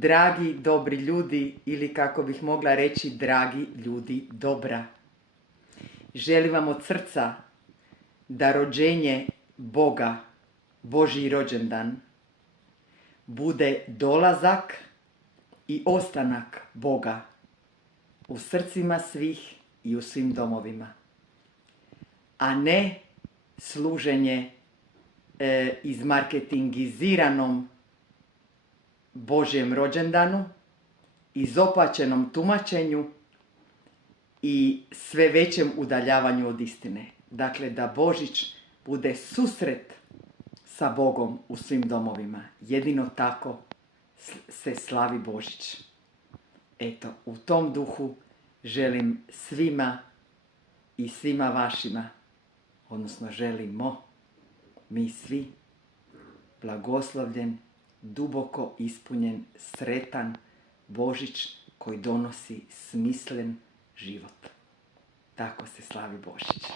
dragi dobri ljudi, ili kako bih mogla reći dragi ljudi dobra. Želim vam od srca da rođenje Boga, Božji rođendan, bude dolazak i ostanak Boga u srcima svih i u svim domovima, a ne služenje izmarketingiziranom Božjem rođendanu, izopačenom tumačenju i sve većem udaljavanju od istine. Dakle, da Božić bude susret sa Bogom u svim domovima. Jedino tako se slavi Božić. Eto, u tom duhu želim svima i svima vašima, odnosno želimo mi svi, blagoslovljen, duboko ispunjen, sretan Božić koji donosi smislen život. Tako se slavi Božić.